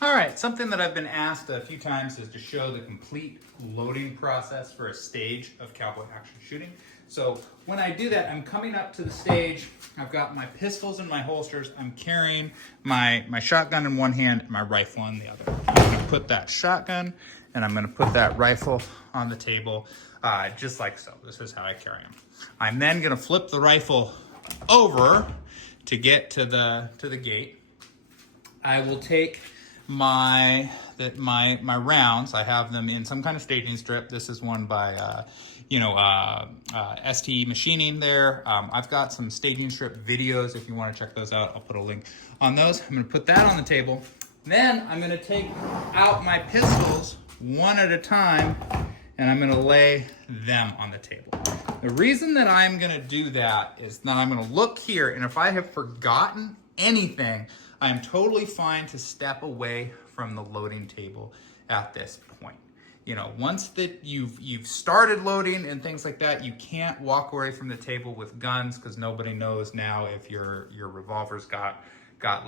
All right, something that I've been asked a few times is to show the complete loading process for a stage of Cowboy Action Shooting. So when I do that, I'm coming up to the stage. I've got my pistols in my holsters. I'm carrying my shotgun in one hand and my rifle in the other. I'm going to put that shotgun and I'm going to put that rifle on the table just like so. This is how I carry them. I'm then going to flip the rifle over to get to the gate. I will take my rounds. I have them in some kind of staging strip. This is one by ST Machining there. I've got some staging strip videos if you want to check those out. I'll put a link on those. I'm going to put that on the table. Then I'm going to take out my pistols one at a time and I'm going to lay them on the table. The reason that I'm going to do that is that I'm going to look here, and if I have forgotten anything, I'm totally fine to step away from the loading table at this point. You know, once that you've started loading and things like that, you can't walk away from the table with guns because nobody knows now if your revolvers got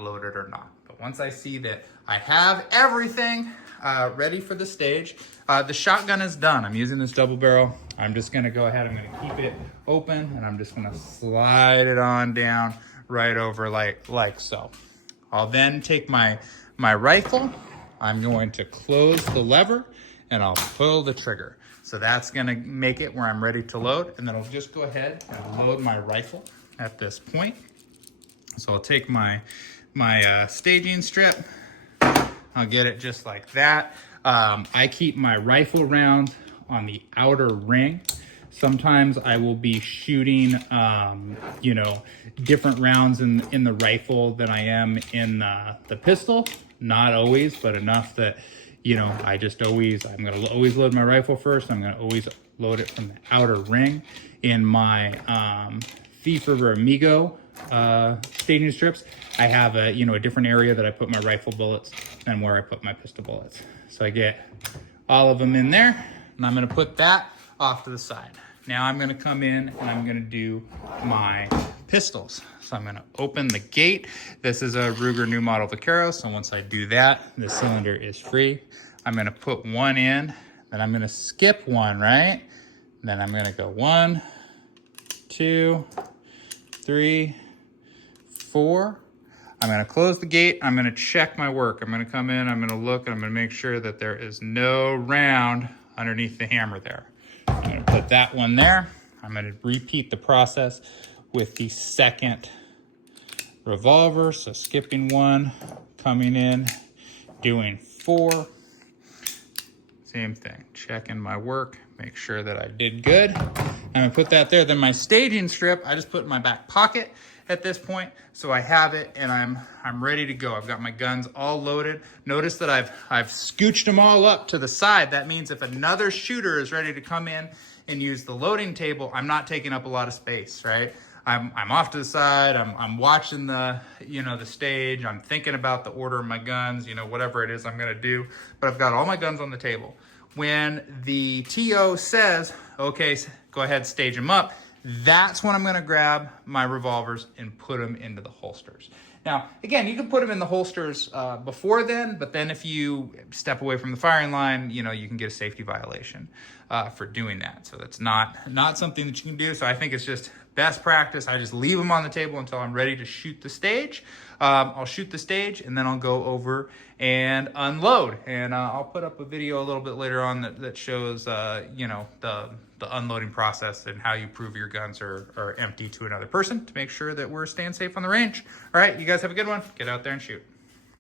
loaded or not. But once I see that I have everything ready for the stage, the shotgun is done. I'm using this double barrel. I'm just gonna go ahead, I'm gonna keep it open and I'm just gonna slide it on down right over like so. I'll then take my rifle, I'm going to close the lever and I'll pull the trigger. So that's gonna make it where I'm ready to load, and then I'll just go ahead and load my rifle at this point. So I'll take my staging strip, I'll get it just like that. I keep my rifle rounds on the outer ring. Sometimes I will be shooting, different rounds in the rifle than I am in the pistol. Not always, but enough that, I'm gonna always load my rifle first. I'm gonna always load it from the outer ring. In my Thief River Amigo staging strips, I have a different area that I put my rifle bullets than where I put my pistol bullets. So I get all of them in there, and I'm gonna put that off to the side. Now I'm gonna come in and I'm gonna do my pistols. So I'm gonna open the gate. This is a Ruger new model Vaquero, so once I do that, the cylinder is free. I'm gonna put one in, then I'm gonna skip one, right? Then I'm gonna go 1, 2, 3, 4. I'm gonna close the gate, I'm gonna check my work. I'm gonna come in, I'm gonna look, and I'm gonna make sure that there is no round underneath the hammer there. I'm gonna put that one there. I'm gonna repeat the process with the second revolver. So skipping 1, coming in, doing 4. Same thing, checking my work, make sure that I did good. I'm gonna put that there. Then my staging strip, I just put in my back pocket at this point, so I have it and I'm ready to go. I've got my guns all loaded. Notice that I've scooched them all up to the side. That means if another shooter is ready to come in and use the loading table, I'm not taking up a lot of space, right? I'm off to the side. I'm watching the stage. I'm thinking about the order of my guns, whatever it is I'm gonna do. But I've got all my guns on the table. When the TO says, okay, go ahead, stage them up, that's when I'm gonna grab my revolvers and put them into the holsters. Now, again, you can put them in the holsters before then, but then if you step away from the firing line, you can get a safety violation for doing that. So that's not something that you can do. So I think it's just best practice. I just leave them on the table until I'm ready to shoot the stage. I'll shoot the stage and then I'll go over and unload. And I'll put up a video a little bit later on that shows, the unloading process and how you prove your guns are empty to another person to make sure that we're staying safe on the range. All right, you guys have a good one. Get out there and shoot.